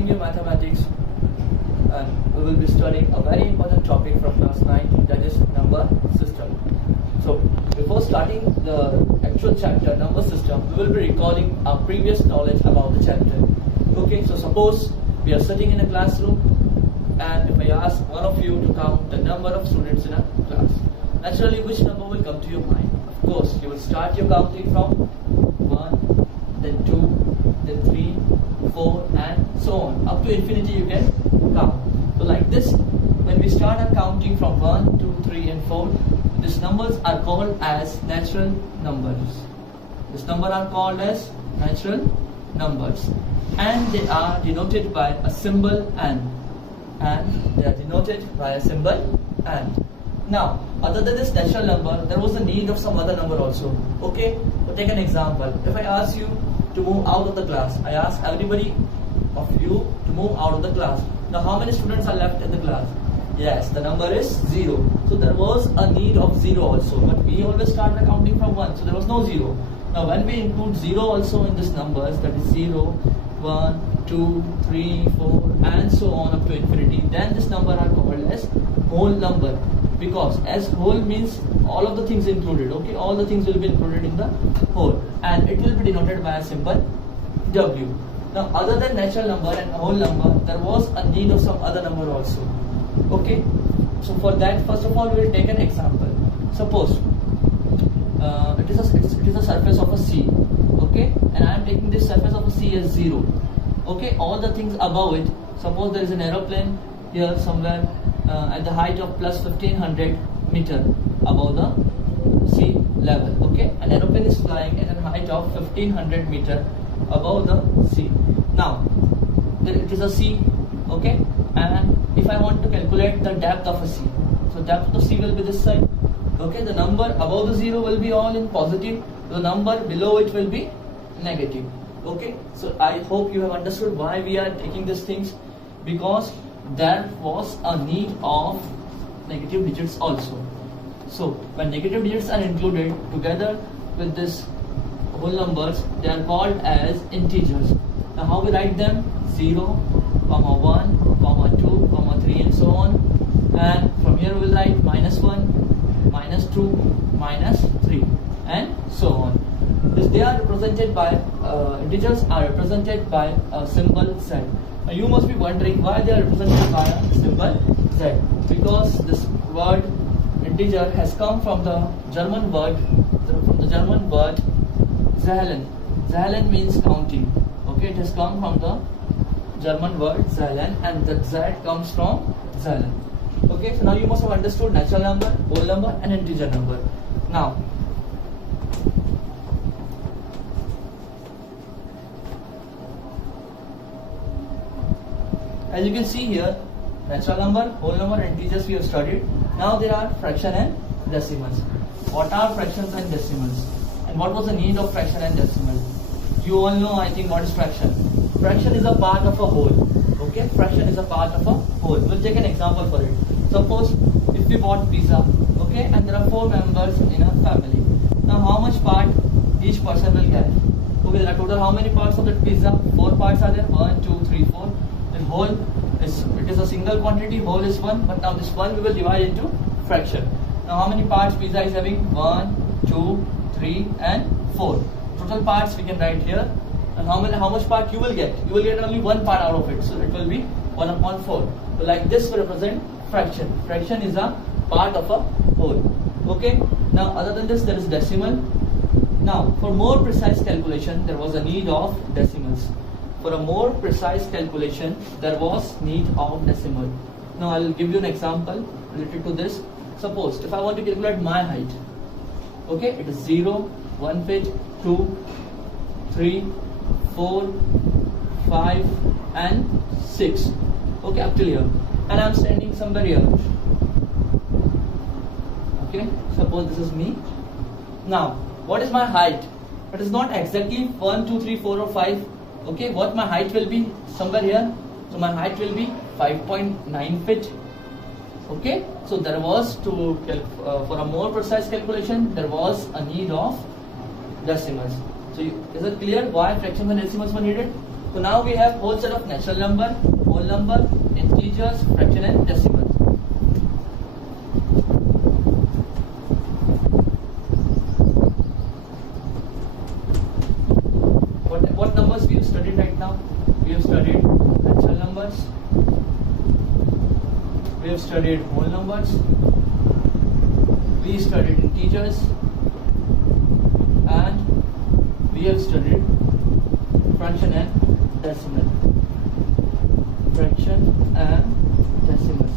teaching you mathematics, and we will be studying a very important topic from class 9, that is number system. So before starting the actual chapter number system, we will be recalling our previous knowledge about the chapter. Okay, so suppose we are sitting in a classroom, and if I ask one of you to count the number of students in a class, naturally which number will come to your mind? Of course, you will start your counting from 1, then 2, then 3, 4 and so on. Up to infinity you can count. So like this, when we start our counting from 1, 2, 3 and 4, these numbers are called as natural numbers. These numbers are called as natural numbers, and they are denoted by a symbol and they are denoted by a symbol and. Now, other than this natural number, there was a need of some other number also. Okay, so take an example. If I ask you to move out of the class, I ask everybody of you to move out of the class. Now, how many students are left in the class? Yes, the number is 0. So there was a need of 0 also, but we always start the counting from 1, so there was no 0. Now, when we include 0 also in these numbers, that is 0, 1, 2, 3, 4 and so on up to infinity, then this number are called as whole number, because as whole means all of the things included. Okay, all the things will be included in the whole, and it will be denoted by a symbol W. Now, other than natural number and whole number, there was a need of some other number also. Okay, so for that, first of all, we will take an example. Suppose it is a surface of a sea. Okay, and I am taking this surface of a sea as 0. Okay, all the things above it, suppose there is an aeroplane here somewhere at the height of plus 1500 meter above the sea level. Okay, an aeroplane is flying at a height of 1500 meter above the sea. Now, it is a sea. Okay, and if I want to calculate the depth of a sea, so depth of the sea will be this side. Okay, the number above the 0 will be all in positive, the number below it will be negative. Okay, so I hope you have understood why we are taking these things, because there was a need of negative digits also. So when negative digits are included together with this whole numbers, they are called as integers. Now how we write them? 0, 1, 2, 3 and so on, and from here we will write -1, -2, -3 and so on. They are represented by integers are represented by a symbol Z. Now you must be wondering why they are represented by a symbol Z, because this word integer has come from the German word zählen. Zählen means counting. Okay, it has come from the German word zählen, and the Z comes from zählen. Okay, so now you must have understood natural number, whole number and integer number. Now, as you can see here, natural number, whole number and integers we have studied. Now there are fraction and decimals. What are fractions and decimals? And what was the need of fraction and decimal? You all know, I think, what is fraction. Fraction is a part of a whole. Okay, fraction is a part of a whole. We'll take an example for it. Suppose if we bought pizza, okay, and there are 4 members in a family. Now how much part each person will get? Okay, there are total how many parts of that pizza? 4 parts are there. 1, 2, 3, 4. The whole is a single quantity. Whole is 1, but now this 1 we will divide into fraction. Now how many parts pizza is having? 1, 2, 3 and 4. Total parts we can write here. And how much part you will get? You will get only 1 part out of it, so it will be 1/4. So like this we represent fraction. Fraction is a part of a whole. Okay. Now other than this, there is decimal. Now for more precise calculation, there was a need of decimals. For a more precise calculation, there was need of decimal. Now I will give you an example related to this. Suppose if I want to calculate my height, okay, it is 0, 1 feet, 2, 3, 4, 5 and 6. Okay, up till here, and I am standing somewhere here. Okay, suppose this is me. Now what is my height? It is not exactly 1, 2, 3, 4 or 5. Okay, what my height will be? Somewhere here. So my height will be 5.9 feet. Okay, so there was for a more precise calculation, there was a need of decimals. So is it clear why fractions and decimals were needed? So now we have whole set of natural number, whole number, integers, fraction and decimals. What numbers we have studied right now? We have studied natural numbers, we have studied whole numbers, we studied integers, and we have studied fraction and decimal. Fraction and decimals.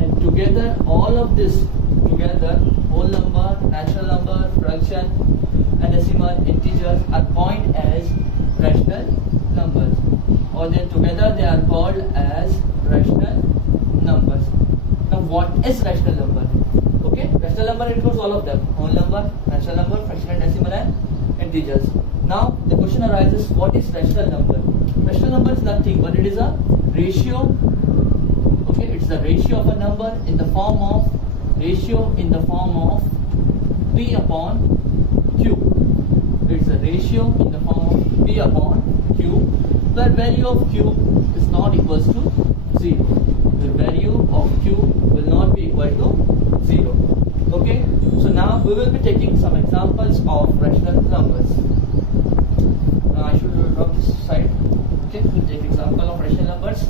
And together, all of this together, whole number, natural number, fraction and decimal, integers are coined as rational numbers, or then together they are called as rational numbers. Now what is rational number? Okay, rational number includes all of them: whole number, natural number, fraction and decimal, and integers. Now the question arises, what is rational number? Rational number is nothing but it is a ratio. Okay, it's the ratio of a number in the form of p upon q. It's a ratio in the form of p upon q, where value of q is not equals to 0. The value of q will not be equal to 0. Okay, so now we will be taking some examples of rational numbers. I should drop this side. Okay, we'll take example of rational numbers.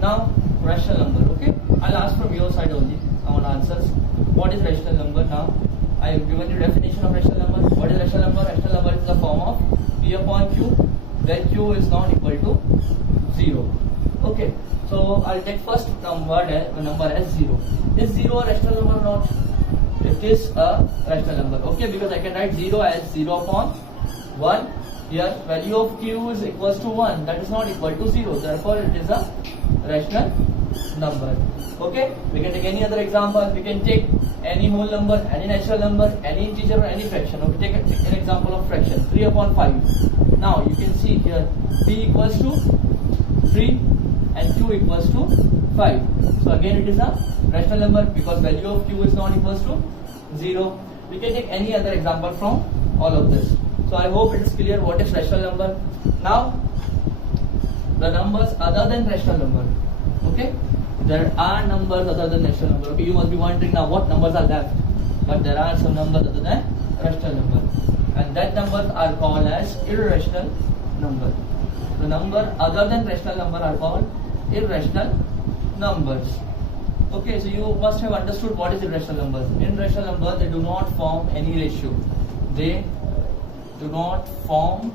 Now, rational number. Okay, I'll ask from your side only. I want answers. What is rational number? Now, I have given you definition of rational number. What is rational number? Rational number is the form of p upon q, where q is not equal to 0. Okay, so I'll take first number as 0. Is 0 a rational number or not? It is a rational number. Okay, because I can write 0 as 0 upon 1. Here value of q is equals to 1. That is not equal to 0. Therefore, it is a rational number. Okay, we can take any other example. We can take any whole number, any natural number, any integer or any fraction. Okay, take an example of fraction, 3 upon 5. Now you can see here p equals to 3 and q equals to 5. So again it is a rational number because value of q is not equals to 0. We can take any other example from all of this. So I hope it is clear what is rational number. Now the numbers other than rational number. Okay, there are numbers other than rational number. Okay, you must be wondering now what numbers are left. But there are some numbers other than rational number, and that numbers are called as irrational number. The number other than rational number are called irrational numbers. Okay, so you must have understood what is irrational numbers. Irrational numbers, they do not form any ratio. They do not form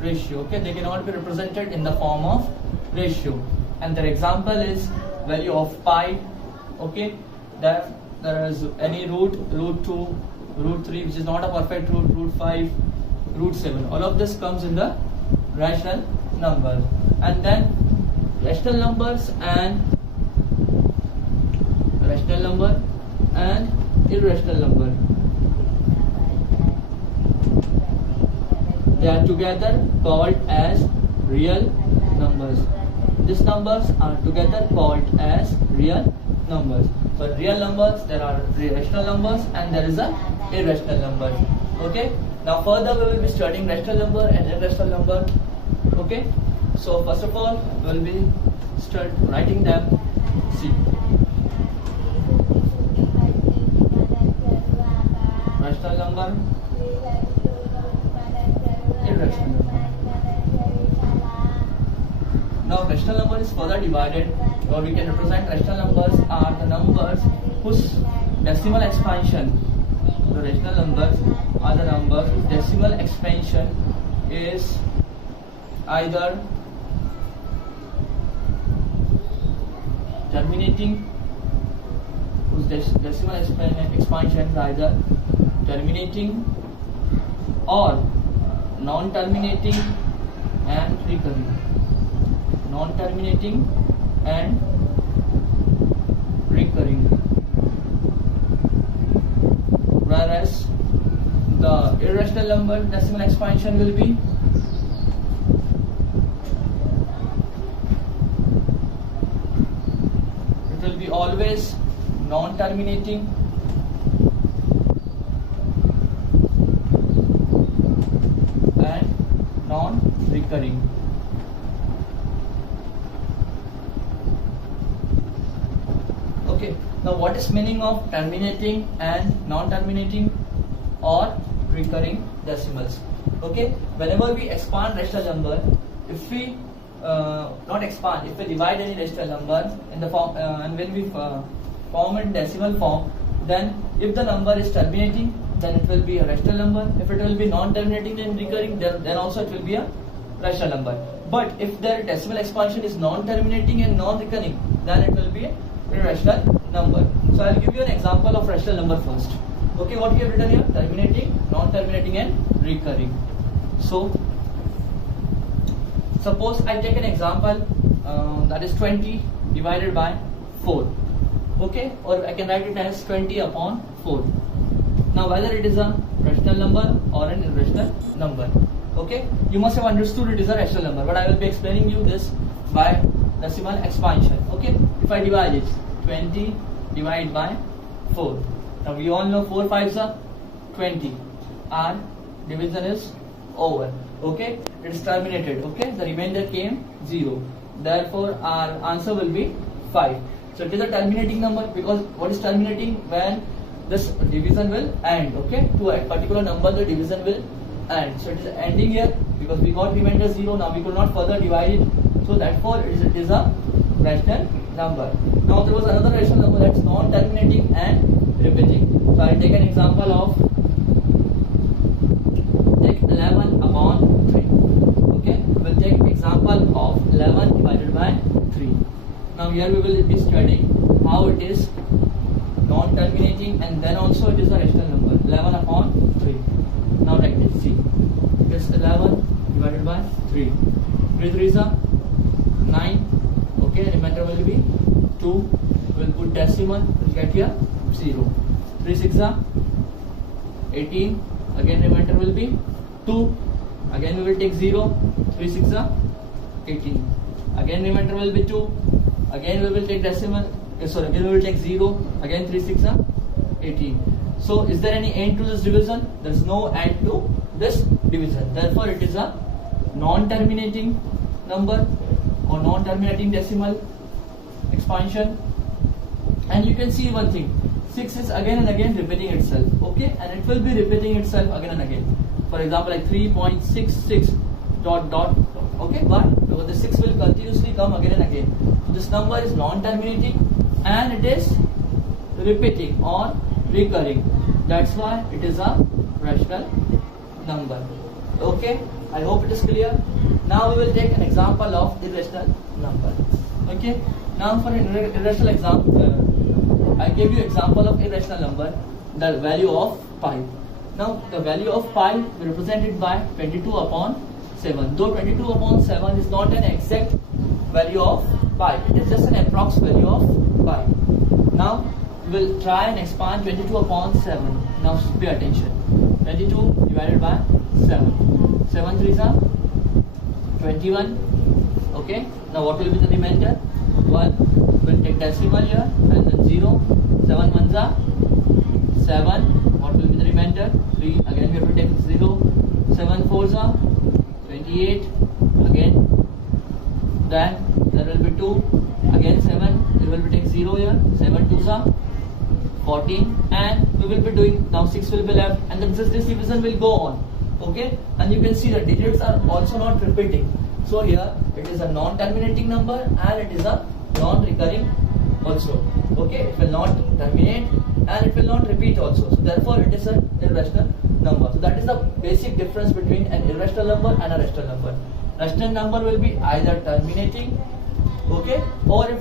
ratio. Okay, they cannot be represented in the form of ratio. And their example is value of pi. Okay, that there is any root 2, root 3, which is not a perfect root, root 5, root 7. All of this comes in the rational number. And then rational numbers and irrational number, they are together called as real numbers. These numbers are together called as real numbers. So real numbers, there are rational numbers and there is a irrational number. Okay, now further we will be studying rational number and irrational number. Okay, so first of all we will be start writing them. See, rational number, irrational number. Now rational number is further divided, or we can represent rational numbers are the numbers whose decimal expansion. The rational numbers are the numbers whose decimal expansion is either terminating, whose decimal expansion is either terminating or non-terminating and recurring. Non-terminating and recurring. Whereas the irrational number decimal expansion will be always non-terminating recurring. Okay, now what is meaning of terminating and non-terminating or recurring decimals? Okay, whenever we expand rational number, if we not expand, if we divide any rational number in the form and when we form in decimal form, then if the number is terminating, then it will be a rational number. If it will be non-terminating and recurring, then also it will be a rational number. But if their decimal expansion is non-terminating and non-recurring, then it will be a irrational number. So I will give you an example of rational number first. Okay, what we have written here: terminating, non-terminating and recurring. So suppose I take an example that is 20 divided by 4. Okay, or I can write it as 20 upon 4. Now whether it is a rational number or an irrational number. Okay, you must have understood it is a rational number, but I will be explaining you this by decimal expansion. Okay, if I divide it, 20 divided by 4. Now we all know 4 5s are 20. Our division is over. Okay, it is terminated. Okay, the remainder came 0. Therefore our answer will be 5. So it is a terminating number, because what is terminating? When this division will end. Okay, to a particular number the division will end. So it is ending here because we got remainder 0. Now we could not further divide it. So therefore it is a rational number. Now there was another rational number that is non-terminating and repeating. So I will take an example of 11 upon 3. Okay, we will take example of 11 divided by 3. Now here we will be studying how it is non-terminating and then also it is a rational number. 11 upon 3. Now write it. See, it is 11 divided by 3. 3 3 is a 9. Okay, remainder will be 2. We will put decimal. We will get here 0. 3 6 is a 18. Again remainder will be 2. Again we will take 0. 3 6 is a 18. Again remainder will be 2. Again we will take decimal. Again we will take 0. Again 3 6 is a 18. So is there any end to this division? There is no end to this division. Therefore it is a non-terminating number or non-terminating decimal expansion. And you can see one thing, 6 is again and again repeating itself. Okay, and it will be repeating itself again and again. For example, like 3.66 dot dot. Okay, but because the 6 will continuously come again and again. So this number is non-terminating and it is repeating or recurring. That's why it is a rational number. Okay, I hope it is clear. Now we will take an example of irrational number. Okay, now for an irrational example, I gave you example of irrational number, the value of pi. Now the value of pi is represented by 22 upon 7. Though 22 upon 7 is not an exact value of pi, it is just an approx value of pi. Now we will try and expand 22 upon 7. Now pay attention. 22 divided by 7. 7 3s are 21. Okay. Now what will be the remainder? 1. We will take decimal here and then 0. 7 1s are 7. What will be the remainder? 3. Again we have to take 0. 7 4s are 28. Again. Then there will be 2. Again 7. We will be taking 0 here. 7 2s are 14. And we will be doing, now 6 will be left, and then this division will go on. Okay, and you can see the digits are also not repeating. So here it is a non-terminating number and it is a non-recurring also. Okay, it will not terminate and it will not repeat also. So therefore it is an irrational number. So that is the basic difference between an irrational number and a rational number. Rational number will be either terminating, okay, or it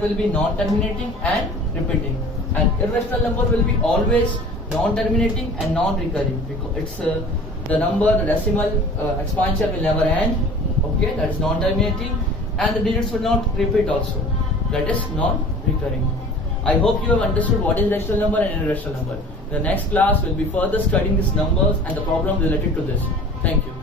will be non-terminating and repeating. And irrational number will be always non-terminating and non-recurring, because it's the number, the decimal expansion will never end. Okay, that is non-terminating, and the digits will not repeat also. That is non-recurring. I hope you have understood what is rational number and irrational number. The next class will be further studying these numbers and the problem related to this. Thank you.